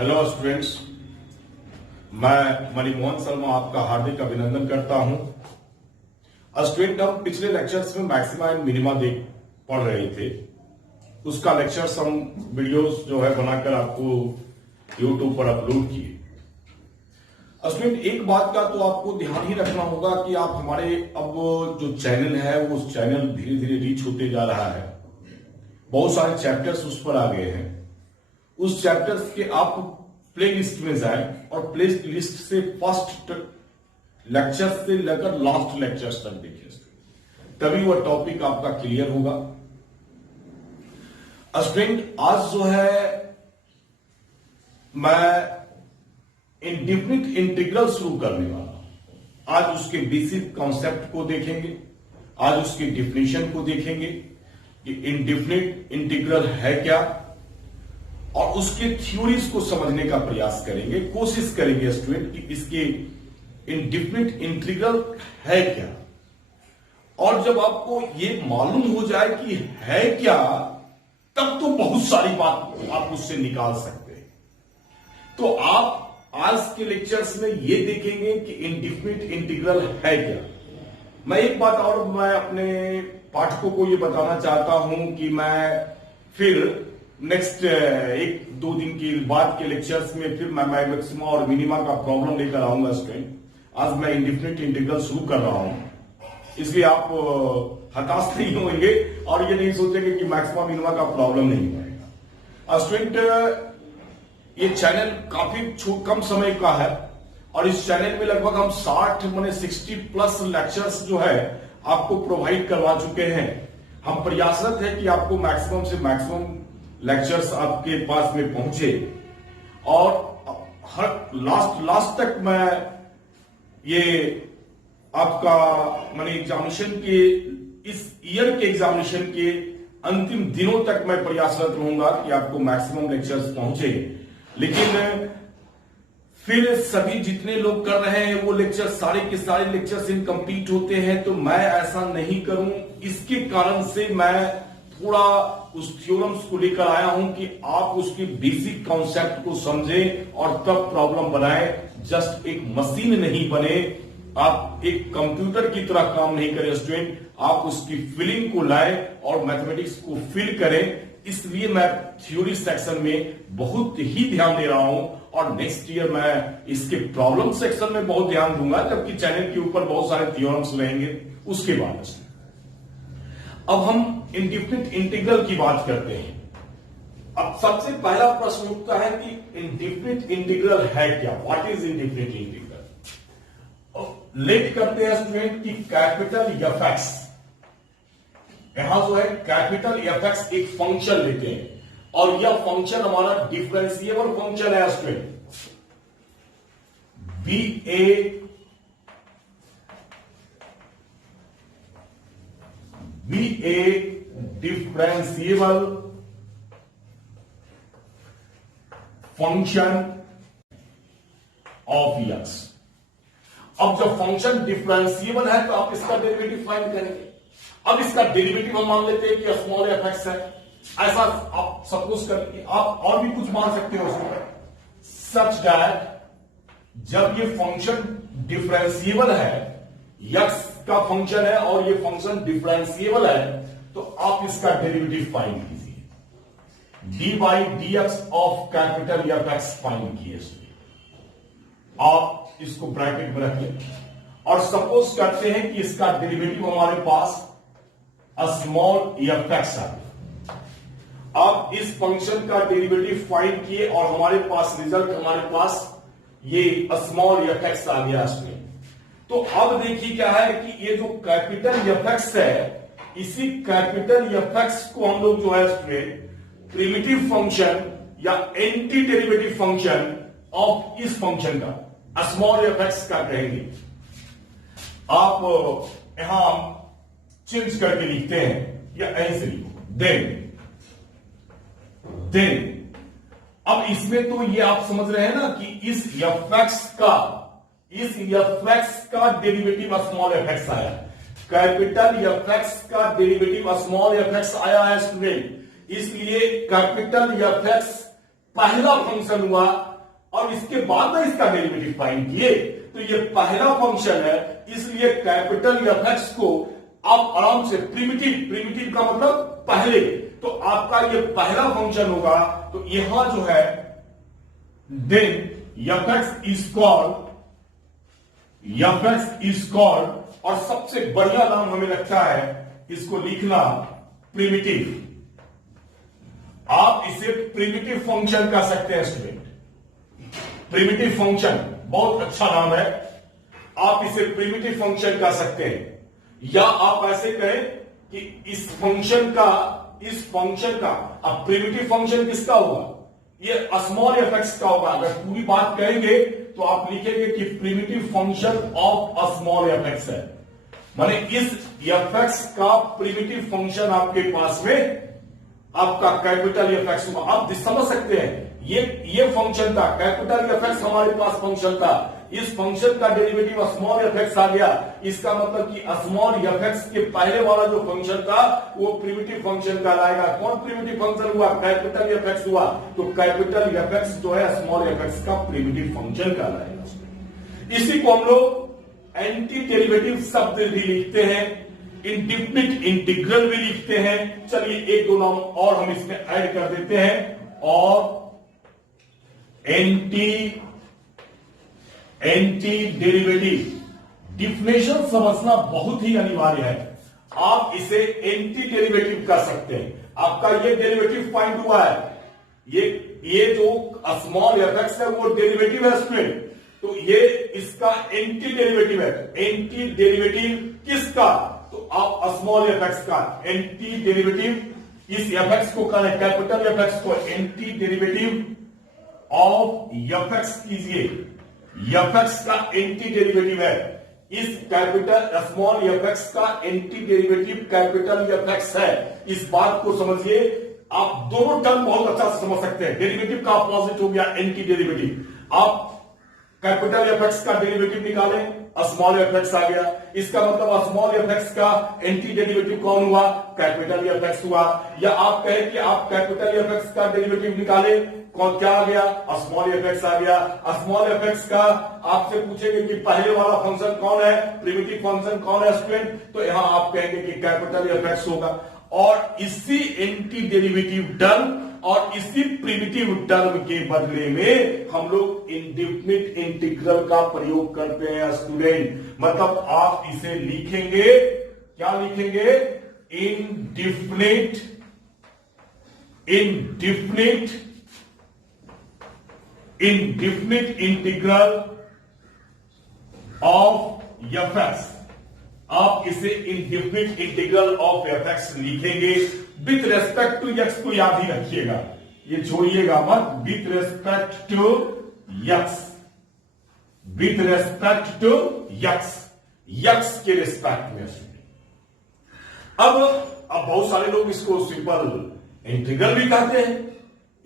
Hello students, मैं मणिमोहन शर्मा आपका हार्दिक अभिनंदन करता हूं। स्टूडेंट, हम पिछले लेक्चर्स में मैक्सिमा एंड मिनिमा देख पढ़ रहे थे। उसका लेक्चर्स हम वीडियोस जो है बनाकर आपको यूट्यूब पर अपलोड किए। स्टूडेंट, एक बात का तो आपको ध्यान ही रखना होगा कि आप हमारे अब जो चैनल है वो उस चैनल धीरे धीरे रीच होते जा रहा है। बहुत सारे चैप्टर्स उस पर आ गए हैं। उस चैप्टर्स के आप प्ले लिस्ट में जाएं और प्ले लिस्ट से फर्स्ट लेक्चर से लेकर लास्ट लेक्चर्स तक देखिए, तभी वह टॉपिक आपका क्लियर होगा। स्टूडेंट, आज जो है मैं इंडेफिनिट इंटीग्रल शुरू करने वाला हूं। आज उसके बेसिक कॉन्सेप्ट को देखेंगे, आज उसकी डिफिनेशन को देखेंगे कि इंडेफिनिट इंटीग्रल है क्या, और उसके थ्योरीज को समझने का प्रयास करेंगे। कोशिश करेंगे स्टूडेंट कि इसके इंडेफिनिट इंटीग्रल है क्या, और जब आपको ये मालूम हो जाए कि है क्या, तब तो बहुत सारी बात आप उससे निकाल सकते हैं। तो आप आज के लेक्चर्स में ये देखेंगे कि इंडेफिनिट इंटीग्रल है क्या। मैं एक बात और मैं अपने पाठकों को ये बताना चाहता हूं कि मैं फिर नेक्स्ट एक दो दिन की बाद के लेक्चर्स में फिर मैं मैक्सिमा और मिनिमा का प्रॉब्लम लेकर आऊंगा स्टूडेंट। आज मैं इंडेफिनिट इंटीग्रल शुरू कर रहा हूं, इसलिए आप हताश नहीं होंगे और ये नहीं सोचेंगे कि मैक्सिमा मिनिमा का प्रॉब्लम नहीं आएगा। स्टूडेंट, ये चैनल काफी कम समय का है और इस चैनल में लगभग हम 60 प्लस लेक्चर्स जो है आपको प्रोवाइड करवा चुके हैं। हम प्रयासरत है कि आपको मैक्सिमम से मैक्सिमम लेक्चर्स आपके पास में पहुंचे, और हर लास्ट तक मैं ये आपका मैंने एग्जामिनेशन के इस ईयर के एग्जामिनेशन के अंतिम दिनों तक मैं प्रयासरत रहूंगा कि आपको मैक्सिमम लेक्चर्स पहुंचे। लेकिन फिर सभी जितने लोग कर रहे हैं वो लेक्चर सारे के सारे लेक्चर्स इनकम्प्लीट होते हैं, तो मैं ऐसा नहीं करूं। इसके कारण से मैं थोड़ा उस थ्योरम्स को लेकर आया हूं कि आप उसके बेसिक कॉन्सेप्ट को समझें और तब प्रॉब्लम बनाएं। जस्ट एक मशीन नहीं बने, आप एक कंप्यूटर की तरह काम नहीं करें स्टूडेंट, आप उसकी फीलिंग को लाएं और मैथमेटिक्स को फील करें। इसलिए मैं थ्योरी सेक्शन में बहुत ही ध्यान दे रहा हूं, और नेक्स्ट ईयर मैं इसके प्रॉब्लम सेक्शन में बहुत ध्यान दूंगा, जबकि चैनल के ऊपर बहुत सारे थ्योरम्स रहेंगे उसके बाद। अब हम इंडेफिनिट इंटीग्रल की बात करते हैं। अब सबसे पहला प्रश्न उठता है कि इंडेफिनिट इंटीग्रल है क्या, what is indefinite integral. Late करते हैं स्टूडेंट कि कैपिटल एफ एक्स, यहां जो है कैपिटल एफ एक्स एक फंक्शन लेते हैं, और यह फंक्शन हमारा डिफरेंशिएबल फंक्शन है student. Be a differentiable function of x. अब जब फंक्शन डिफरेंशिएबल है तो आप इसका डेरिवेटिव फाइंड करेंगे। अब इसका डेरिवेटिव हम मान लेते हैं कि स्मॉल एफ एक्स है, ऐसा आप सपोज करके आप और भी कुछ मान सकते हो उसमें, सच दैट जब ये फंक्शन डिफरेंशिएबल है, एक्स का फंक्शन है और ये फंक्शन डिफरेंशिएबल है, तो आप इसका डेरिवेटिव फाइंड कीजिए। D by D X of capital F x find कीजिए। आप इसको ब्रैकेट में रखें और सपोज करते हैं कि इसका डेरिवेटिव हमारे पास स्मॉल एफ एक्स है। अब इस फंक्शन का डेरिवेटिव फाइंड किए और हमारे पास रिजल्ट, हमारे पास ये स्मॉल एफ एक्स आ गया इसमें। तो अब देखिए क्या है कि ये जो कैपिटल एफ एक्स है, इसी कैपिटल एफ एक्स को हम लोग जो है स्टूडेंट प्रिमिटिव फंक्शन या एंटी डेरिवेटिव फंक्शन ऑफ इस फंक्शन का स्मॉल एफ एक्स का कहेंगे। आप यहां चेंज करके लिखते हैं या ऐसे लिखो, देन अब इसमें तो ये आप समझ रहे हैं ना कि इस एफ एक्स का डेरिवेटिव स्मॉल एफ एक्स आया, कैपिटल एफ एक्स का डेरिवेटिव स्मॉल एफ एक्स आया है स्टूडेंट। इसलिए कैपिटल एफ एक्स पहला फंक्शन हुआ और इसके बाद में इसका डेरिवेटिव फाइंड किए, तो ये पहला फंक्शन है, इसलिए कैपिटल एफ को आप आराम से प्रिमिटिव का मतलब पहले, तो आपका ये पहला फंक्शन होगा, तो यहां जो है देन एफ इज कॉल्ड, और सबसे बढ़िया नाम हमें लगता है इसको लिखना प्रिमिटिव। आप इसे प्रिमिटिव फंक्शन कह सकते हैं स्टूडेंट, प्रिमिटिव फंक्शन बहुत अच्छा नाम है, आप इसे प्रिमिटिव फंक्शन कह सकते हैं, या आप ऐसे कहें कि इस फंक्शन का अब प्रिमिटिव फंक्शन किसका होगा, ये स्मॉल एफ एक्स का होगा। अगर पूरी बात कहेंगे तो आप लिखेंगे कि primitive function of small F x है, माने इस एफ एक्स का प्रिमिटिव फंक्शन आपके पास में आपका कैपिटल एफ एक्स होगा। आप समझ सकते हैं, ये फंक्शन था, कैपिटल एफ एक्स हमारे पास फंक्शन था, इस फंक्शन का डेरिवेटिव स्मॉल एफ एक्स आ गया, इसका मतलब कि स्मॉल एफ एक्स के पहले वाला जो फंक्शन था वो प्रिमिटिव फंक्शन कहलाएगा। कौन प्रिमिटिव फंक्शन हुआ, कैपिटल एफ एक्स हुआ, तो कैपिटल एफ एक्स जो है स्मॉल एफ एक्स का प्रिमिटिव फंक्शन कहलाएगा। इसी को हम लोग एंटी डेरिवेटिव शब्द भी लिखते हैं, इंडेफिनिट इंटीग्रल भी लिखते हैं। चलिए एक दो नाम और हम इसमें ऐड कर देते हैं, और एंटी डेरिवेटिव डिफिनेशन समझना बहुत ही अनिवार्य है। आप इसे एंटी डेरिवेटिव कर सकते हैं, आपका ये डेरिवेटिव फाइंड हुआ है, ये जो स्मॉल एफ एक्स है वो डेरिवेटिव है स्टूडेंट, तो ये इसका एंटी डेरिवेटिव है। एंटी डेरिवेटिव किसका, तो आप स्मॉल एफ एक्स का एंटी डेरिवेटिव इस एफ एक्स को करें, कैपिटल एफ एक्स को anti derivative of F x कीजिए, एफ एक्स का एंटी डेरिवेटिव है, इस कैपिटल स्मॉल एफ एक्स का anti derivative capital F x है। इस बात को समझिए, आप दोनों टर्म बहुत अच्छा से समझ सकते हैं। डेरिवेटिव का अपोजिट हो गया एंटी डेरिवेटिव, आप कैपिटल एफ एक्स का डेरिवेटिव निकालें, स्मॉल एफ एक्स आ गया, इसका मतलब स्मॉल एफ एक्स का एंटी डेरिवेटिव कौन हुआ, कैपिटल एफ एक्स हुआ। या आप कहें कि आप कैपिटल एफ एक्स का डेरिवेटिव निकालें, कौन क्या आ गया, स्मॉल एफ एक्स आ गया। स्मॉल एफ एक्स का आपसे पूछेंगे कि पहले वाला फंक्शन कौन है, प्रिमिटिव फंक्शन कौन है स्टूडेंट, तो यहां आप कहेंगे कि कैपिटल एफ एक्स होगा। और इसी एंटी डेरिवेटिव टर्म और इसी प्रिमिटिव टर्म के बदले में हम लोग इंडेफिनिट इंटीग्रल का प्रयोग करते हैं स्टूडेंट। मतलब आप इसे लिखेंगे, क्या लिखेंगे, indefinite integral of F x. आप इसे indefinite integral of F x लिखेंगे विथ रेस्पेक्ट टू एक्स को याद ही रखिएगा, ये छोड़िएगा मत, with respect to x, with respect to x के रेस्पेक्ट में। अब बहुत सारे लोग इसको सिंपल इंटीग्रल भी कहते हैं,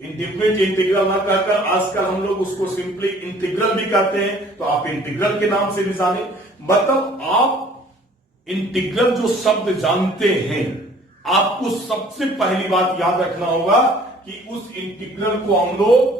इंडेफिनिट इंटीग्रल ना कहकर आजकल हम लोग उसको सिंपली इंटीग्रल भी कहते हैं, तो आप इंटीग्रल के नाम से भी जाने। मतलब आप इंटीग्रल जो शब्द जानते हैं, आपको सबसे पहली बात याद रखना होगा कि उस इंटीग्रल को हम लोग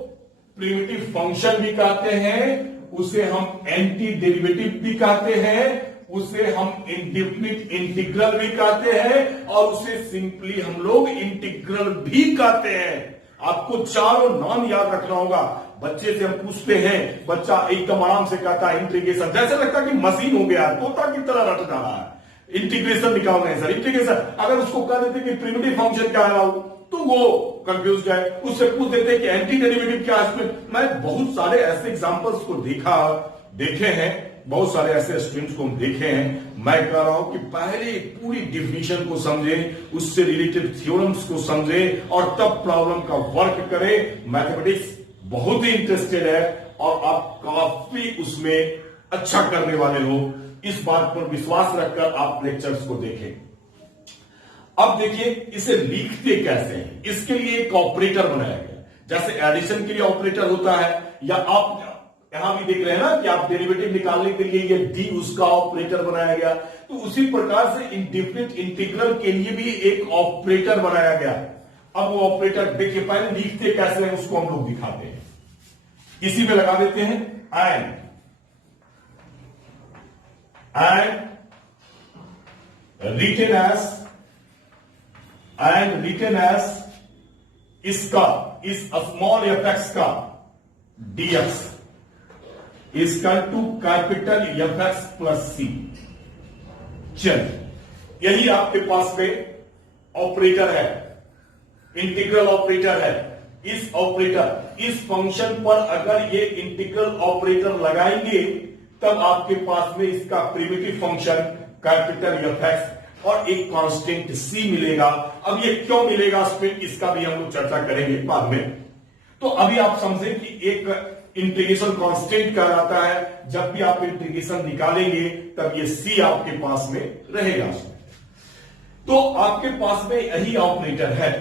प्रिमिटिव फंक्शन भी कहते हैं, उसे हम एंटी डेरिवेटिव भी कहते हैं, उसे हम इंडेफिनिट इंटीग्रल भी कहते हैं, और उसे सिंपली हम लोग इंटीग्रल भी कहते हैं। आपको चारों नाम याद रखना होगा। बच्चे से हम पूछते हैं, बच्चा एकदम आराम से कहता है इंटीग्रेशन, जैसे लगता है कि मशीन हो गया, तोता की तरह रट रहा है, इंटीग्रेशन निकाल रहे हैं सर, इंटीग्रेशन। अगर उसको कह देते कि प्रिमिटिव फंक्शन क्या है तो वो कंफ्यूज जाए। उससे पूछ देते कि एंटी डेरिवेटिव क्या है। मैं बहुत सारे ऐसे एग्जांपल्स को देखे हैं, बहुत सारे ऐसे स्टूडेंट्स को हम देखे हैं। मैं कह रहा हूं कि पहले पूरी डिफिनीशन को समझें, उससे रिलेटेड थ्योरम्स को समझें, और तब प्रॉब्लम का वर्क करें। मैथमेटिक्स बहुत ही इंटरेस्टेड है और आप काफी उसमें अच्छा करने वाले हो, इस बात पर विश्वास रखकर आप लेक्चर्स को देखें। अब देखिए इसे लिखते कैसे हैं, इसके लिए एक ऑपरेटर बनाया गया। जैसे एडिशन के लिए ऑपरेटर होता है, या आप यहां भी देख रहे हैं ना कि आप डेरिवेटिव निकालने के लिए ये डी उसका ऑपरेटर बनाया गया, तो उसी प्रकार से इंडेफिनिट इंटीग्रल के लिए भी एक ऑपरेटर बनाया गया। अब वो ऑपरेटर देखिए, पहले लिखते कैसे हैं उसको हम लोग दिखाते हैं। इसी पे लगा देते हैं एंड written as इसका इस स्मॉल एफ एक्स का dx is equal to capital F x plus C. चल, यही आपके पास में ऑपरेटर है, इंटीग्रल ऑपरेटर है। इस ऑपरेटर, इस फंक्शन पर अगर ये इंटीग्रल ऑपरेटर लगाएंगे तब आपके पास में इसका primitive function capital F x और एक कांस्टेंट सी मिलेगा। अब ये क्यों मिलेगा इसका भी हम लोग चर्चा करेंगे बाद में। तो अभी आप समझे कि एक इंटीग्रेशन कांस्टेंट कहलाता है, जब भी आप इंटीग्रेशन निकालेंगे तब ये सी आपके पास में रहेगा। तो आपके पास में यही ऑपरेटर है।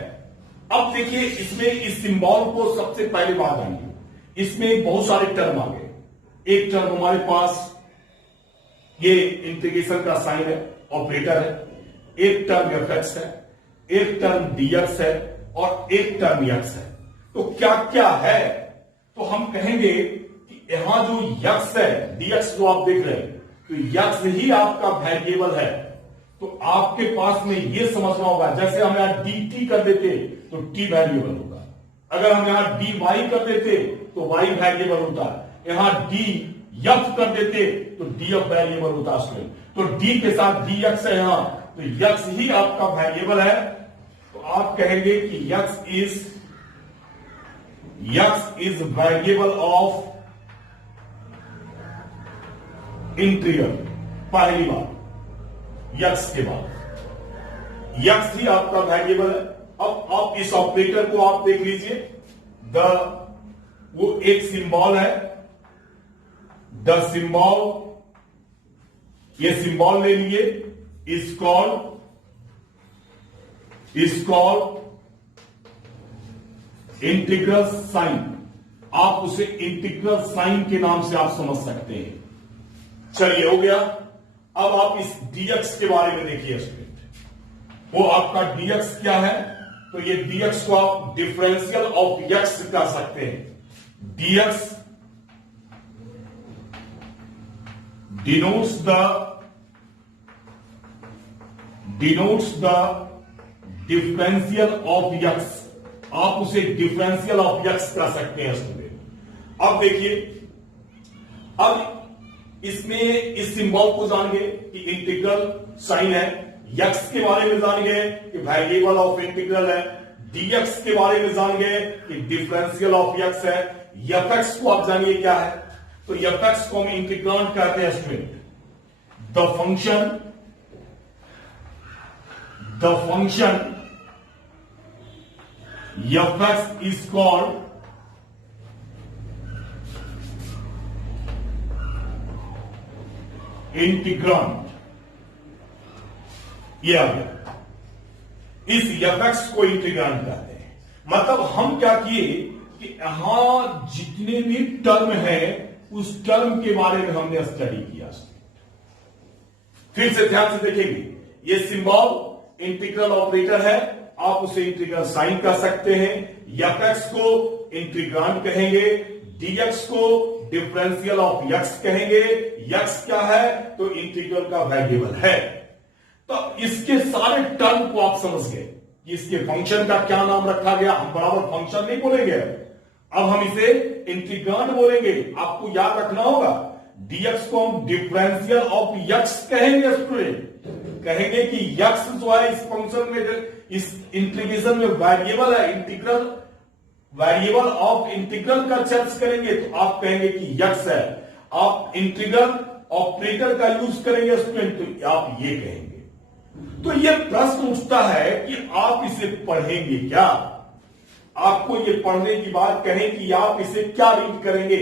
अब देखिए, इसमें इस सिंबल को सबसे पहले बात आएंगे, इसमें बहुत सारे टर्म आ गए। एक टर्म हमारे पास ये इंटीग्रेशन का साइन है, ऑपरेटर है, एक टर्म एफ एक्स है, एक टर्म डीएक्स है और एक टर्म एक्स है। तो क्या क्या है? तो हम कहेंगे कि यहां जो यक्स है, डीएक्स जो आप देख रहे हैं, तो यक्स ही आपका वेरिएबल है। तो आपके पास में ये समझना होगा, जैसे हम यहां डी टी कर देते तो टी वेरिएबल होगा, अगर हम यहां डी वाई कर देते तो वाई वेरिएबल होता, यहां डी यफ कर देते तो डी एफ वेरिएबल होता स्टूडेंट। तो डी के साथ डी एक्स है यहां, तो यक्स ही आपका वेरिएबल है। तो आप कहेंगे कि x is variable of integral. पहली बात, यक्स के बाद यक्स ही आपका वेरिएबल है। अब आप इस ऑपरेटर को आप देख लीजिए, वो एक सिंबल है, द सिंबल, ये सिंबल ले लिए, इज कॉल्ड इंटीग्रल साइन। आप उसे इंटीग्रल साइन के नाम से आप समझ सकते हैं। चलिए, हो गया। अब आप इस dx के बारे में देखिए स्टूडेंट, वो आपका dx क्या है? तो ये dx को आप डिफरेंशियल ऑफ x कह सकते हैं। dx denotes the differential of x। आप उसे डिफरेंशियल ऑफ x कह सकते हैं स्टूडेंट। अब देखिए, अब इसमें इस सिंबल को जान गए कि इंटीग्रल साइन है, x के बारे में जान गए कि वेरिएबल ऑफ इंटीग्रल है, dx के बारे में जान गए कि डिफरेंशियल ऑफ x है, fx को आप जानिए क्या है? तो fx को हम इंटीग्रांड कहते हैं student. The function fx is called integrand. ये आ गया, इस fx को इंटीग्रांड कहते हैं। मतलब हम क्या किए कि यहां जितने भी टर्म है उस टर्म के बारे में हमने स्टडी किया। फिर से ध्यान से देखेंगे, ये सिंबल इंटीग्रल ऑपरेटर है, आप उसे इंटीग्रल साइन कह सकते हैं, fx को इंटीग्रांड कहेंगे, dx को डिफरेंशियल ऑफ x कहेंगे। x क्या है? तो इंटीग्रल का वेरिएबल है। तो इसके सारे टर्म को आप समझ गए, इसके फंक्शन का क्या नाम रखा गया। हम बराबर फंक्शन नहीं बोलेंगे, अब हम इसे इंटीग्रांड बोलेंगे। आपको याद रखना होगा, dx को हम डिफरेंशियल ऑफ x कहेंगे स्टूडेंट। कहेंगे कि x जो है इस फंक्शन में, इस इंटीग्रेशन में वेरिएबल है, इंटीग्रल वेरिएबल ऑफ इंटीग्रल का चर्च करेंगे तो आप कहेंगे कि x है। आप इंटीग्रल ऑपरेटर का यूज करेंगे स्टूडेंट तो आप ये कहेंगे। तो ये प्रश्न उठता है कि आप इसे पढ़ेंगे क्या? आपको ये पढ़ने की बात कहें कि आप इसे क्या रीड करेंगे?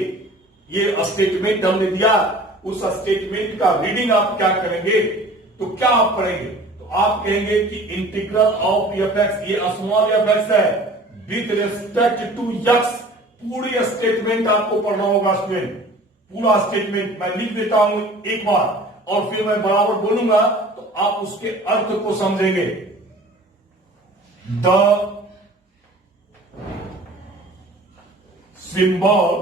ये स्टेटमेंट हमने दिया, उस स्टेटमेंट का रीडिंग आप क्या करेंगे? तो क्या आप पढ़ेंगे? तो आप कहेंगे कि इंटीग्रल ऑफ fx, ये स्मॉल fx है, विथ रिस्पेक्ट टू x। पूरी स्टेटमेंट आपको पढ़ना होगा स्टूडेंट, पूरा स्टेटमेंट मैं लिख देता हूं एक बार और फिर मैं बराबर बोलूंगा तो आप उसके अर्थ को समझेंगे। द symbol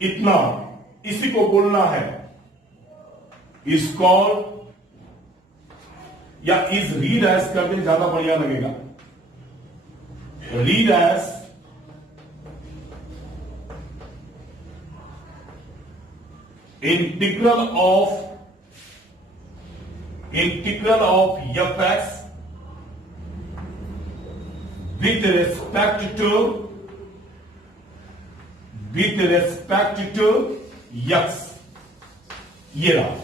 इतना, इसी को बोलना है इज कॉल्ड, या इज रीड एज कर दे ज्यादा बढ़िया लगेगा, read as integral of F x with respect to x। ये रहा।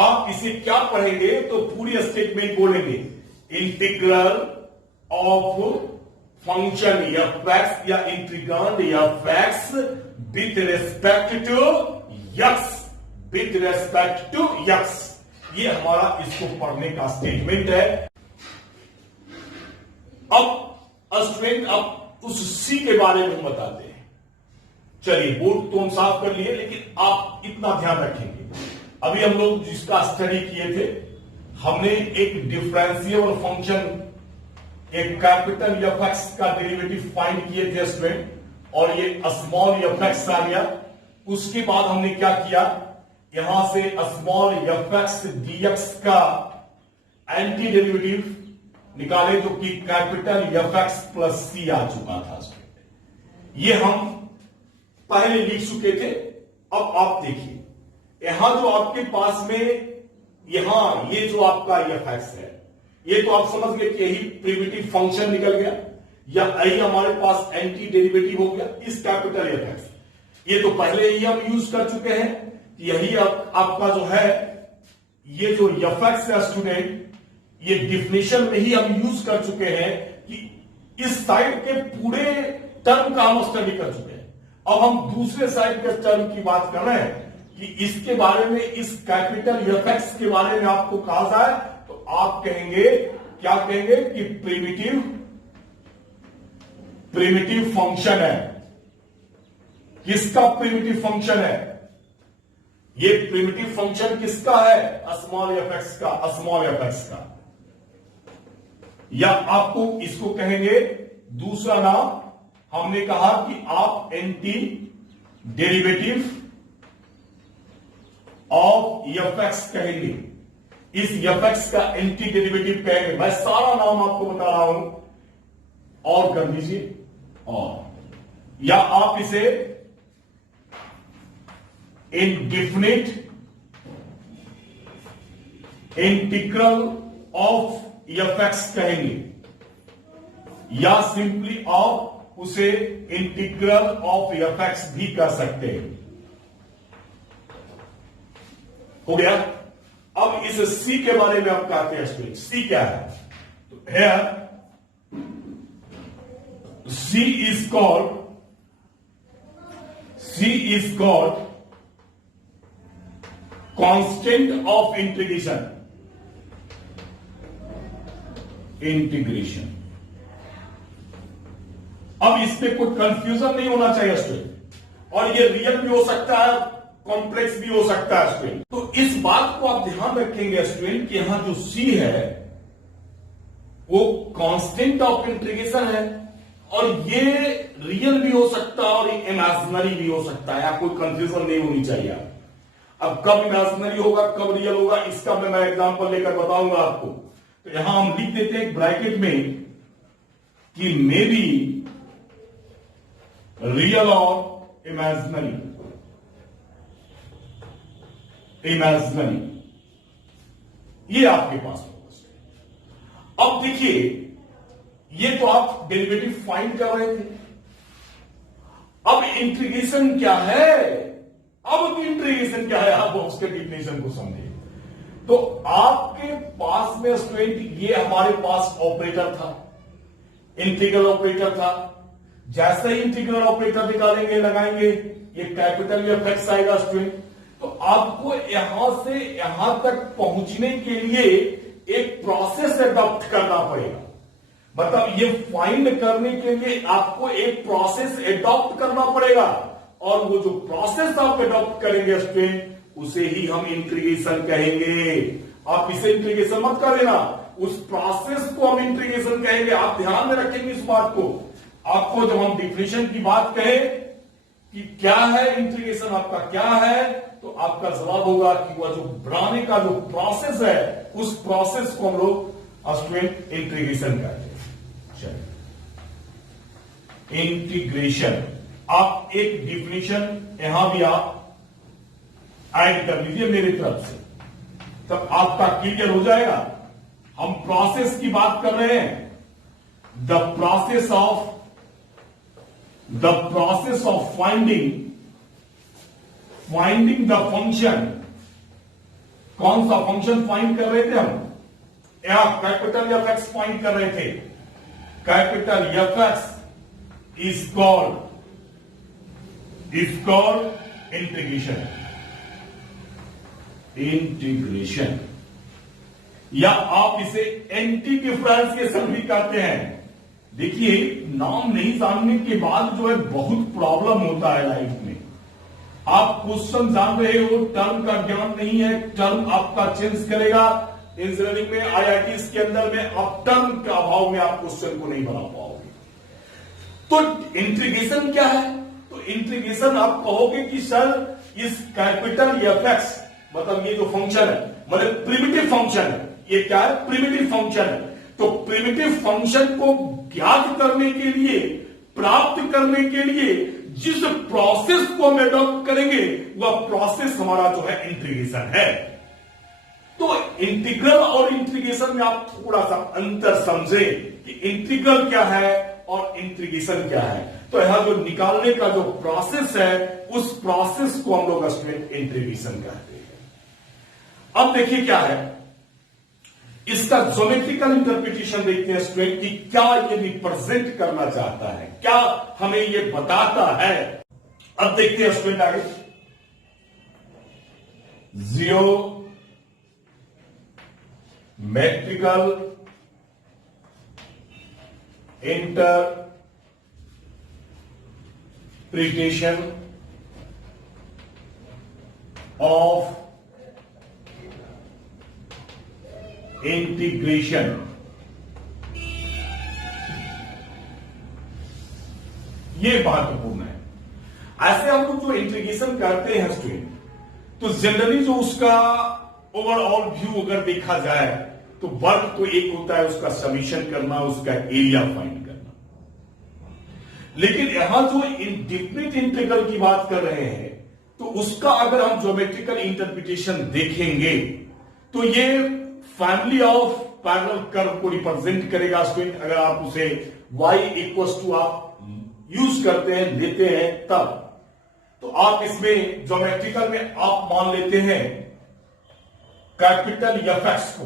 आप इसे क्या पढ़ेंगे तो पूरी स्टेटमेंट बोलेंगे, integral of function F X या integrand F X with respect to x, with respect to X. ये हमारा इसको पढ़ने का स्टेटमेंट है। अब स्टूडेंट अब उस सी के बारे में हम बताते हैं। चलिए बोर्ड तो हम साफ कर लिए, लेकिन आप इतना ध्यान रखेंगे, अभी हम लोग जिसका स्टडी किए थे, हमने एक डिफरेंशियल फंक्शन, एक कैपिटल एफ एक्स का डेरिवेटिव फाइंड किए थे स्टूडेंट, और ये स्मॉल एफ एक्स आ गया। उसके बाद हमने क्या किया, यहां से स्मॉल एफ एक्स डीएक्स का एंटी डेरिवेटिव निकाले, जो कि capital F x plus C आ चुका था। ये हम पहले लिख चुके थे। अब आप देखिए, यहां जो आपके पास में यहां ये जो आपका एफ एक्स है, ये तो आप समझ गए कि यही प्रिमिटिव फंक्शन निकल गया, या यही हमारे पास एंटी डेरिवेटिव हो गया इस कैपिटल एफ एक्स। ये तो पहले ही हम यूज कर चुके हैं। यही आपका जो है, ये जो एफ एक्स है स्टूडेंट, ये डिफिनेशन में ही हम यूज कर चुके हैं कि इस साइड के पूरे टर्म का हम स्टडी कर चुके हैं। अब हम दूसरे साइड के टर्म की बात कर रहे हैं कि इसके बारे में, इस कैपिटल एफ एक्स के बारे में आपको कहा जाए तो आप कहेंगे, क्या कहेंगे कि प्रिमिटिव फंक्शन है। किसका प्रिमिटिव फंक्शन है? ये प्रिमिटिव फंक्शन किसका है? स्मॉल एफ एक्स का, स्मॉल एफ एक्स का। या आपको इसको कहेंगे दूसरा नाम, हमने कहा कि आप anti derivative of F x कहेंगे। इस एफ एक्स का एंटी डेरिवेटिव कहेंगे। मैं सारा नाम आपको बता रहा हूं, और कर दीजिए, और या आप इसे indefinite integral of F x कहेंगे, या सिंपली आप उसे इंटीग्रल ऑफ एफ एक्स भी कर सकते हैं। हो गया। अब इस सी के बारे में आप कहते हैं स्टूडेंट, सी क्या है? तो है C is called constant of integration. अब इसमें कोई कंफ्यूजन नहीं होना चाहिए स्टूडेंट, और ये रियल भी हो सकता है, कॉम्प्लेक्स भी हो सकता है स्टूडेंट। तो इस बात को आप ध्यान रखेंगे स्टूडेंट कि यहां जो सी है वो कांस्टेंट ऑफ इंटीग्रेशन है, और ये रियल भी हो सकता है और इमेजिनरी भी हो सकता है। या कोई कंफ्यूजन नहीं होनी चाहिए। अब कब इमेजिनरी होगा, कब रियल होगा, इसका मैं एग्जांपल लेकर बताऊंगा आपको। तो यहां हम लिख देते हैं ब्रैकेट में कि मे बी रियल और इमेजिनरी। ये आपके पास होगा। अब देखिए, ये तो आप डेरिवेटिव फाइंड कर रहे थे। अब इंटीग्रेशन क्या है? अब इंटीग्रेशन क्या है, आप उसके डिफिनेशन को समझिए। तो आपके पास में स्टूडेंट ये हमारे पास ऑपरेटर था, इंटीग्रल ऑपरेटर था। जैसे ही इंटीग्रल ऑपरेटर निकालेंगे, लगाएंगे, ये कैपिटल एफ एक्स आएगा स्टूडेंट। तो आपको यहां से यहां तक पहुंचने के लिए एक प्रोसेस एडॉप्ट करना पड़ेगा। मतलब ये फाइंड करने के लिए आपको एक प्रोसेस एडॉप्ट करना पड़ेगा, और वो जो प्रोसेस आप एडॉप्ट करेंगे स्टूडेंट, उसे ही हम इंटीग्रेशन कहेंगे। आप इसे इंटीग्रेशन मत कर लेना, उस प्रोसेस को हम इंटीग्रेशन कहेंगे। आप ध्यान में रखेंगे इस बात को। आपको जब हम डिफिनेशन की बात कहें कि क्या है इंटीग्रेशन, आपका क्या है, तो आपका जवाब होगा कि वह जो बनाने का जो प्रोसेस है उस प्रोसेस को हम लोग स्टूडेंट इंटीग्रेशन कहते हैं। चलिए, इंटीग्रेशन, आप एक डिफिनेशन यहां भी आप ऐड कर लीजिए मेरी तरफ से, तब आपका क्लियर हो जाएगा। हम प्रोसेस की बात कर रहे हैं, the process of finding the function. कौन सा फंक्शन फाइंड कर रहे थे हम? यहां कैपिटल एफ एक्स फाइंड कर रहे थे। Capital F x is called integration, या आप इसे एंटी डिफरेंशिएशन भी कहते हैं। देखिए, नाम नहीं जानने के बाद जो है बहुत प्रॉब्लम होता है लाइफ में। आप क्वेश्चन जान रहे हो, टर्म का ज्ञान नहीं है, टर्म आपका चेंज करेगा। इंजीनियरिंग में, आईआईटी के अंदर में आप टर्म के अभाव में आप क्वेश्चन को नहीं बना पाओगे। तो इंटीग्रेशन क्या है? तो इंटीग्रेशन आप कहोगे कि सर इस कैपिटल एफ एक्स, मतलब ये जो फंक्शन है, मतलब प्रिमिटिव फंक्शन है, ये क्या है? प्रिमिटिव फंक्शन है। तो प्रिमिटिव फंक्शन को ज्ञात करने के लिए, प्राप्त करने के लिए जिस प्रोसेस को हम एडॉप्ट करेंगे वह प्रोसेस हमारा जो है इंटीग्रेशन है। तो इंटीग्रल और इंटीग्रेशन में आप थोड़ा सा अंतर समझे कि इंटीग्रल क्या है और इंटीग्रेशन क्या है। तो यहां जो निकालने का जो प्रोसेस है उस प्रोसेस को हम लोग स्टूडेंट इंटीग्रेशन कहते हैं। अब देखिए क्या है, इसका ज्योमेट्रिकल इंटरप्रिटेशन देखते हैं स्टूडेंट कि क्या ये रिप्रेजेंट करना चाहता है, क्या हमें ये बताता है। अब देखते हैं स्टूडेंट आगे, ज्योमेट्रिकल इंटरप्रिटेशन ऑफ इंटीग्रेशन। ये महत्वपूर्ण है। ऐसे हम लोग जो इंटीग्रेशन करते हैं स्टूडेंट, तो जनरली जो उसका ओवरऑल व्यू अगर देखा जाए तो वर्क तो एक होता है उसका समीशन करना, उसका एरिया फाइंड करना। लेकिन यहां जो इंडेफिनिट इंटीग्रल की बात कर रहे हैं तो उसका अगर हम ज्योमेट्रिकल इंटरप्रिटेशन देखेंगे तो ये फैमिली ऑफ पैरेलल कर्व को रिप्रेजेंट करेगा स्टूडेंट। अगर आप उसे y इक्वल टू आप यूज करते हैं, लेते हैं, तब तो आप इसमें ज्योमेट्रिकल में आप मान लेते हैं कैपिटल एफ एक्स को।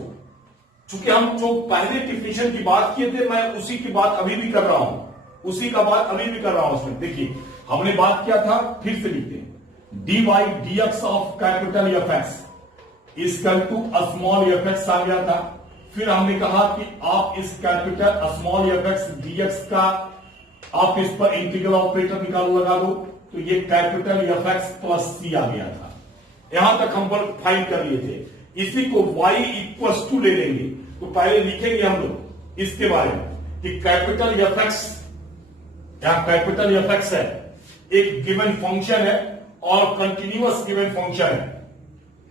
चूंकि हम जो पहले डिफिनेशन की बात किए थे, मैं उसी की बात अभी भी कर रहा हूं, उसी का बात अभी भी कर रहा हूं उसमें। देखिए, हमने बात किया था, फिर से लिखते हैं, dy dx of capital F X equal to small F X आ गया था। फिर हमने कहा कि आप इस capital small F X DX का आप इस पर इंटीग्रल ऑपरेटर निकालो, लगा दो, तो ये capital F x plus C आ गया था। यहां तक हम वर्क फाइंड कर लिए थे। इसी को y इक्वल टू ले लेंगे, तो पहले लिखेंगे हम लोग इसके बारे में कि कैपिटल एफ एक्स, यहां कैपिटल एफ एक्स है, एक गिवन फंक्शन है और कंटिन्यूअस गिवन फंक्शन है।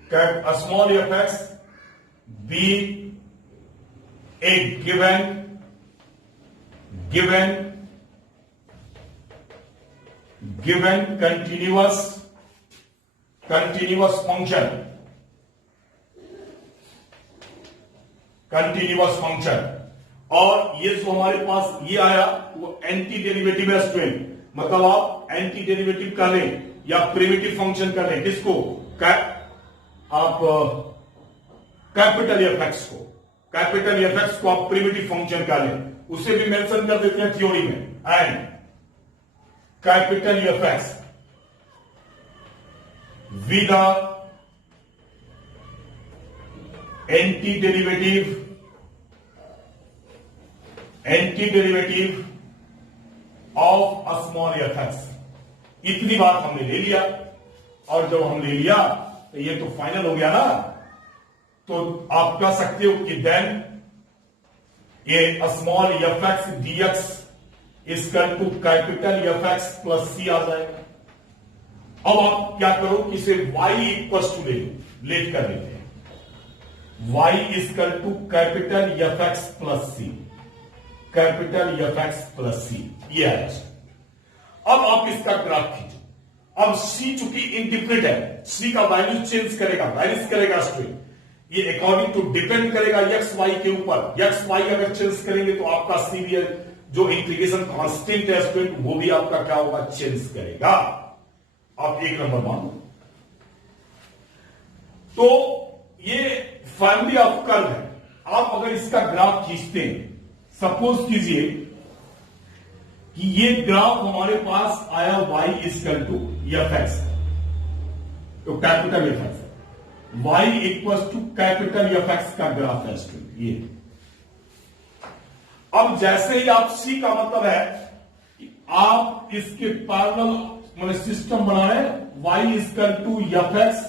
स्मॉल एफ एक्स बी एक गिवन कंटिन्यूअस फंक्शन, और ये जो हमारे पास ये आया वो एंटी डेरिवेटिव है स्टूडेंट। मतलब आप एंटी डेरिवेटिव कर लें या प्रिमिटिव फंक्शन कर लें, किसको? आप कैपिटल एफ एक्स को आप प्रिमिटिव फंक्शन कर लें, उसे भी मेंशन कर देते हैं थ्योरी में। And capital F x with anti derivative of small F x. इतनी बात हमने ले लिया, और जब हम ले लिया तो ये तो फाइनल हो गया ना। तो आप कह सकते हो कि देन ये small F X DX equal to capital F x plus C आ जाएगा। अब आप क्या करो कि इसे y इक्वल टू ले लो, लेट कर लेते हैं। y equal to capital F x plus C, capital F x plus C, ये आया। अब आप इसका ग्राफ खींचो। अब c चूंकि इंडिफिनिट है, c का वैल्यू चेंज करेगा, वैरिज करेगा स्टूडेंट, ये अकॉर्डिंग टू डिपेंड करेगा एक्स वाई के ऊपर। एक्स वाई अगर चेंज करेंगे तो आपका सी जो इंटीग्रेशन कांस्टेंट है स्टूडेंट, वो भी आपका क्या होगा, चेंज करेगा। आप एक नंबर मानो। तो ये फैमिली ऑफ कर्व है। आप अगर इसका ग्राफ खींचते हैं, सपोज कीजिए कि ये ग्राफ हमारे पास आया y equal to F X, तो capital F X, y equal to capital F x का ग्राफ है स्टूडेंट ये। अब जैसे ही आप c का मतलब है कि आप इसके पैरेलल मैंने सिस्टम बना रहे हैं, y equal to F x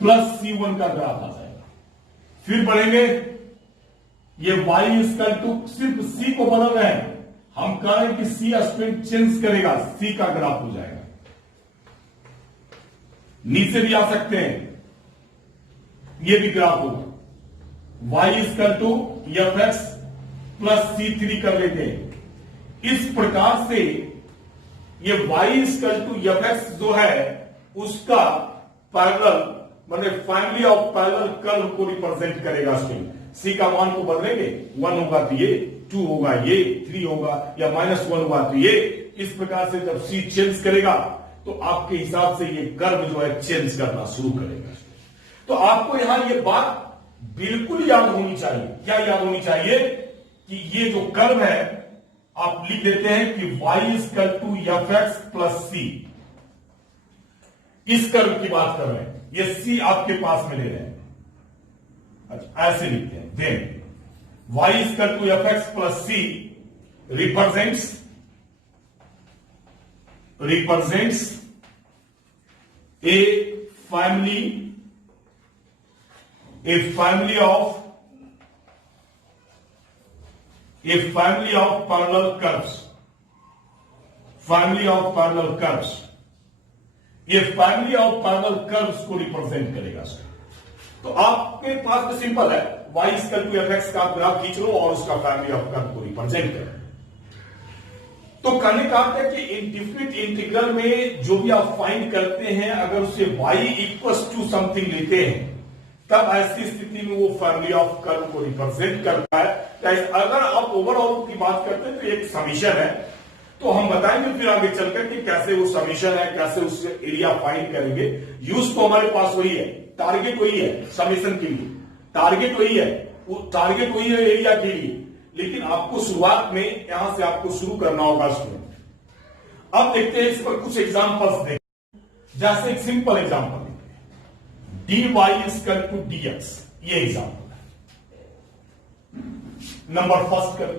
plus c1 का ग्राफ आ जाएगा। फिर बढ़ेंगे, ये y इक्वल टू सिर्फ c को बदल रहे हैं, हम कह रहे हैं कि c स्टूडेंट चेंज करेगा, c का ग्राफ हो जाएगा। नीचे भी आ सकते हैं, ये भी ग्राफ होगा, y equal to F x plus c3 कर लेते हैं। इस प्रकार से ये y equal to F x जो है उसका पैरेलल मतलब फैमिली ऑफ पैरेलल कर्व को रिप्रेजेंट करेगा स्टूडेंट। c का मान को बदलेंगे, 1 होगा तो ये, 2 होगा ये, 3 होगा या -1 होगा तो ये। इस प्रकार से जब c चेंज करेगा तो आपके हिसाब से ये कर्व जो है चेंज करना शुरू करेगा। तो आपको यहां ये बात बिल्कुल याद होनी चाहिए। क्या याद होनी चाहिए कि ये जो कर्व है आप लिख देते हैं कि y equal to F x plus C, इस कर्व की बात कर रहे हैं, ये c आपके पास में ले रहे हैं। अच्छा ऐसे लिखते हैं, then y equal to F x plus c represents a family of parallel curves, ये फैमिली ऑफ पैरेलल कर्व्स को रिप्रेजेंट करेगा। तो आपके पास तो सिंपल है, y equal to F x का ग्राफ खींच लो और उसका फैमिली ऑफ कर्व को रिप्रेजेंट करो। तो कहने का अर्थ है कि इंडिफिनिट इंटीग्रल में जो भी आप फाइंड करते हैं, अगर उसे y इक्वल टू समथिंग लेते हैं, तब ऐसी स्थिति में वो फैमिली ऑफ कर्व को रिप्रेजेंट करता है। अगर आप ओवरऑल की बात करते हैं तो एक समीशन है, तो हम बताएंगे फिर आगे चलकर कि कैसे वो समीशन है, कैसे उस एरिया फाइंड करेंगे। यूज तो हमारे पास वही है, टारगेट वही है समीशन के लिए, टारगेट वही है, वो टारगेट वही है एरिया के लिए, लेकिन आपको शुरुआत में यहां से आपको शुरू करना होगा स्टूडेंट। अब देखते हैं इस पर कुछ एग्जांपल्स देखते, जैसे एक सिंपल एग्जांपल देखते हैं, dy इक्वल टू dx, ये एग्जांपल है। नंबर फर्स्ट करें,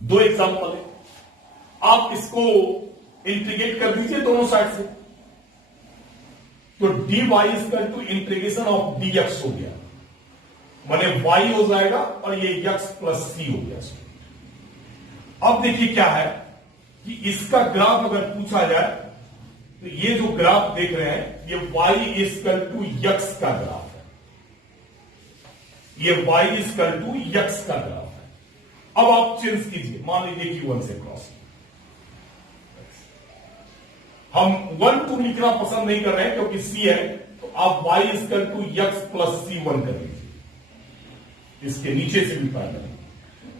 दो एग्जांपल है, आप इसको इंटीग्रेट कर दीजिए दोनों साइड से, तो dy equal to integration of dx हो गया, माने y हो जाएगा और ये x प्लस सी हो गया। अब देखिए क्या है कि इसका ग्राफ अगर पूछा जाए तो ये जो ग्राफ देख रहे हैं ये y इक्वल टू x का ग्राफ है, ये y इक्वल टू x का ग्राफ है। अब आप चेंज कीजिए, मान लीजिए कि 1 से क्रॉस, हम 1 2 लिखना पसंद नहीं कर रहे हैं क्योंकि c है, तो आप y equal to x plus c1 कर लीजिए, इसके नीचे से भी पैरेलल।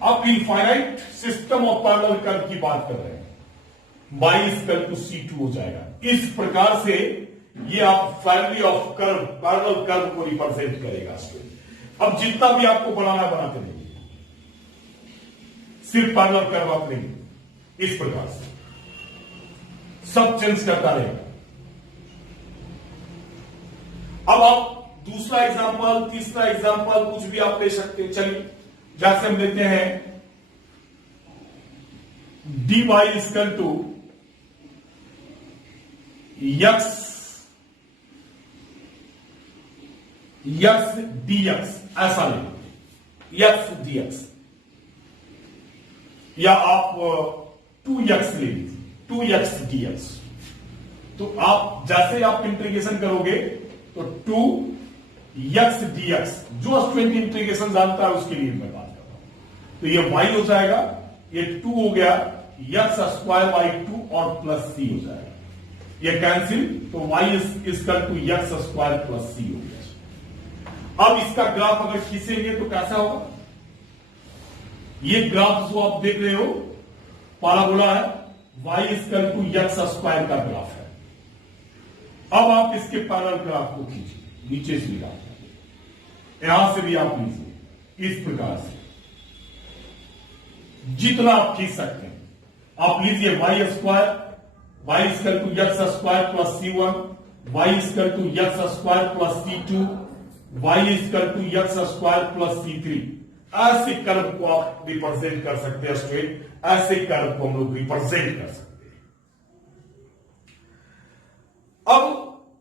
आप infinite system of parallel curve की बात कर रहे हैं, y इक्वल टू c2 हो जाएगा। इस प्रकार से ये आप family of curve parallel curve को रिप्रेजेंट करेगा। अब जितना भी आपको बनाना बनाते रहिए, सिर्फ पैरेलल कर्व आप लेंगे, इस प्रकार से सब चेंज करता रहेगा। अब आप दूसरा एग्जांपल, तीसरा एग्जांपल कुछ भी आप ले सकते हैं। चलिए जैसे हम लेते हैं dy equal to x dx, ऐसा लेंगे x dx, या आप 2x ले लीजिए, 2x dx। तो आप जैसे आप इंटीग्रेशन करोगे तो 2x dx, जो स्टूडेंट इंटीग्रेशन जानता है उसके लिए मैं बात कर रहा हूं। तो ये y हो जाएगा, ये 2 हो गया x स्क्वायर बाई 2 और प्लस c हो जाएगा, ये कैंसिल, तो y equal to x square plus c हो गया। अब इसका ग्राफ अगर खींचेंगे तो कैसा होगा? ये ग्राफ जो आप देख रहे हो पाराबोला है, y equal to x square का ग्राफ है। अब आप इसके पैरेलल ग्राफ को खींचिए, नीचे से भी आप यहां से भी आप लीजिए, इस प्रकार से जितना आप खींच सकते हैं आप लीजिए। y square, y equal to x square plus c1, y equal to x square plus c2, y equal to x square plus c3। ऐसे कर्व को आप रिप्रेजेंट कर सकते हैं स्टूडेंट, ऐसे कर्व को हम लोग रिप्रेजेंट कर सकते हैं। अब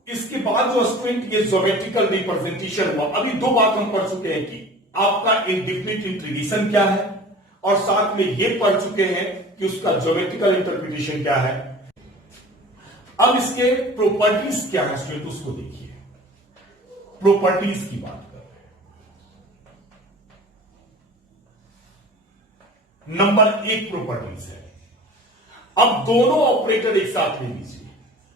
इसके बाद जो स्टूडेंट ये ज्योमेट्रिकल रिप्रेजेंटेशन हुआ, अभी दो बात हम पढ़ चुके हैं कि आपका इंडिफिनिट इंटीग्रेशन क्या है, और साथ में ये पढ़ चुके हैं कि उसका ज्योमेट्रिकल इंटरप्रिटेशन क्या है। अब इसके प्रॉपर्टीज क्या है स्टूडेंट, उसको देखिए। प्रॉपर्टीज की बात कर रहे हैं। नंबर 1 प्रॉपर्टीज है, अब दोनों ऑपरेटर एक साथ ले लीजिए,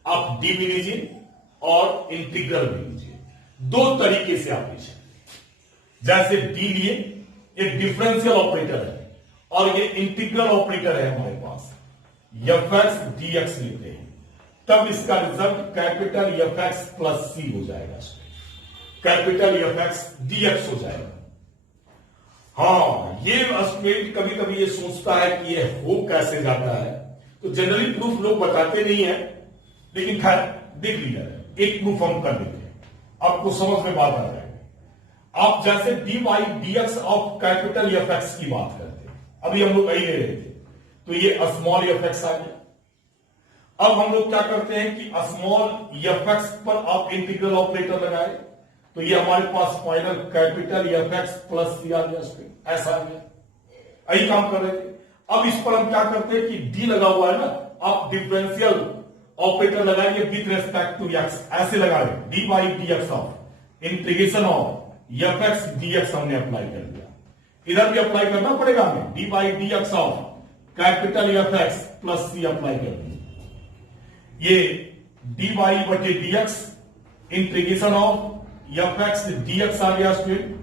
आप डी भी लीजिए और इंटीग्रल भी लीजिए, दो तरीके से आप लीजिए। जैसे डी लिए, एक डिफरेंशियल ऑपरेटर है और ये इंटीग्रल ऑपरेटर है हमारे पास, एफ एक्स डी एक्स लेते हैं, तब इसका result capital F x plus C हो जाएगा, capital F X D X हो जाएगा। हाँ, ये स्टूडेंट कभी कभी ये सोचता है कि ये हो कैसे जाता है, तो जनरली प्रूफ लोग बताते नहीं है, लेकिन खैर देख लीजिए, एक प्रूफ हम कर देते हैं, आपको समझ में बात आ जाएगी। आप जैसे D Y D X of capital F X की बात करते हैं, अभी हम लोग यही ले रहे थे, तो ये स्मॉल एफ एक्स आ गया। अब हम लोग क्या करते हैं कि स्मॉल एफ एक्स पर आप इंटीग्रल ऑपरेटर लगाए, तो ये हमारे पास final capital F x plus C आ गया, ऐसा आ गया, यही काम कर रहे थे। अब इस पर हम क्या करते हैं कि डी लगा हुआ है ना, आप डिफरेंशियल ऑपरेटर लगाएंगे विथ रेस्पेक्ट टू एक्स, ऐसे लगाए, D by D X of integration of F X D X हमने अप्लाई कर दिया, इधर भी अप्लाई करना पड़ेगा हमें, D by D X of capital F x plus C apply कर दिया। ये डी बाई बटे D X integration of F X D X आ गया स्टूडेंट,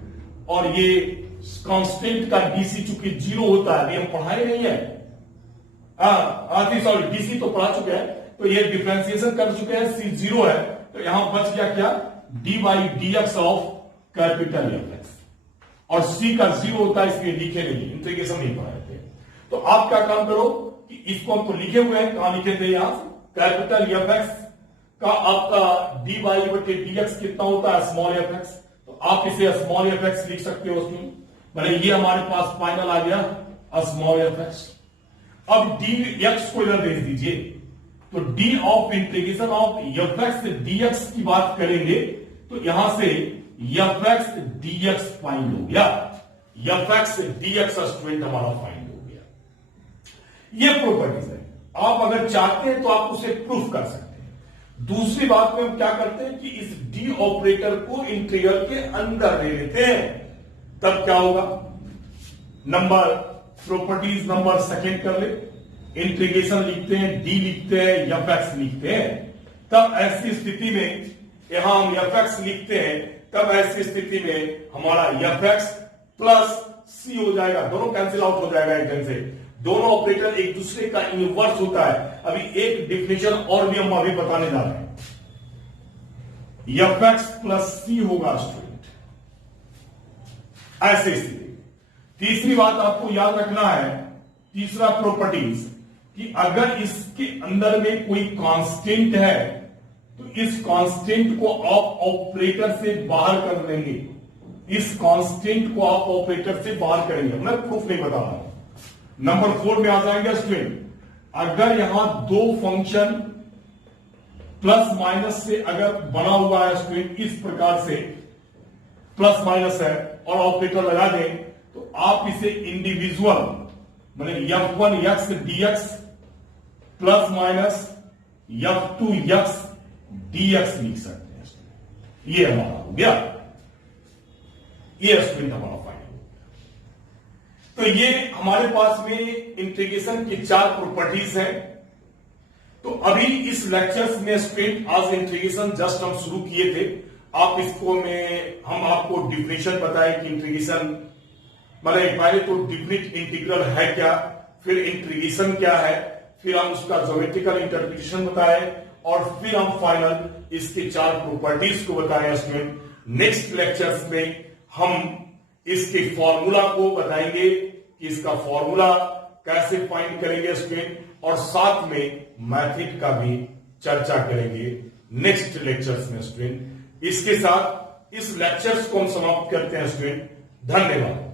और ये कांस्टेंट का डीसी चूंकि 0 होता है, अभी हम पढ़ाए नहीं है, सॉरी डीसी तो पढ़ा चुके हैं, तो ये डिफरेंशिएशन कर चुके हैं, सी 0 है, तो यहां बच गया क्या, D by D X of capital F x, और सी का 0 होता है इसलिए लिखे नहीं, इंटीग्रेशन नहीं पढ़ाए थे। तो आप क्या काम करो कि इसको हम तो लिखे हुए हैं, कहां लिखे थे, यहां कैपिटल एफ एक्स का आपका डी बाई बटे डी एक्स कितना होता है, स्मॉल एफ एक्स, तो आप इसे स्मॉल एफ एक्स लिख सकते हो उसमें, मैंने ये हमारे पास फाइनल आ गया स्मॉल एफ एक्स। अब डी एक्स को इधर भेज दीजिए, तो D of integration of F X D x की बात करेंगे, तो यहां से F X D x find हो गया, F X D x student हमारा फाइंड हो गया। ये प्रॉपर्टीज है, आप अगर चाहते हैं तो आप उसे प्रूफ कर सकते हैं। दूसरी बात में हम क्या करते हैं कि इस डी ऑपरेटर को इंटीग्रल के अंदर ले लेते हैं, तब क्या होगा, नंबर प्रॉपर्टीज नंबर सेकेंड कर ले, इंटीग्रेशन लिखते हैं, डी लिखते हैं, एफ एक्स लिखते हैं, तब ऐसी स्थिति में यहां हम एफ एक्स लिखते हैं, तब ऐसी स्थिति में हमारा एफ एक्स प्लस सी हो जाएगा, दोनों कैंसिल आउट हो जाएगा एक ढंग से, दोनों ऑपरेटर एक दूसरे का इनवर्स होता है। अभी एक डिफिनेशन और भी हम अभी बताने जा रहे हैं, एफ एक्स प्लस सी होगा स्टूडेंट, ऐसे स्थिति। तीसरी बात आपको याद रखना है, तीसरा प्रॉपर्टीज, कि अगर इसके अंदर में कोई कांस्टेंट है तो इस कांस्टेंट को आप ऑपरेटर से बाहर कर देंगे, इस कांस्टेंट को आप ऑपरेटर से बाहर करेंगे, मैं प्रूफ नहीं बता रहा हूं। नंबर 4 में आ जाएंगे स्टूडेंट, अगर यहां दो फंक्शन प्लस माइनस से अगर बना हुआ है स्टूडेंट, इस प्रकार से प्लस माइनस है और ऑपरेटर लगा दें, तो आप इसे इंडिविजुअल, मतलब F1 x D x plus minus f2x dx लिख सकते हैं। ये हमारा हो गया, ये स्टूडेंट हमारा फाइनल। तो ये हमारे पास में इंटीग्रेशन की 4 प्रॉपर्टीज हैं। तो अभी इस लेक्चर्स में स्टूडेंट आज इंटीग्रेशन जस्ट हम शुरू किए थे। आप इसको में हम आपको डिफिनेशन बताए कि इंटीग्रेशन मतलब पहले तो डिफिनिट इंटीग्रल है क्या, फिर इंटीग्रेशन क्या है, फिर हम उसका ज्योमेट्रिकल इंटरप्रिटेशन बताए और फिर हम फाइनल इसके 4 प्रॉपर्टीज को बताए स्टूडेंट। नेक्स्ट लेक्चर्स में हम इसके फॉर्मूला को बताएंगे कि इसका फॉर्मूला कैसे फाइंड करेंगे स्टूडेंट, और साथ में मैथड का भी चर्चा करेंगे नेक्स्ट लेक्चर्स में स्टूडेंट। इसके साथ इस लेक्चर्स को हम समाप्त करते हैं स्टूडेंट। धन्यवाद।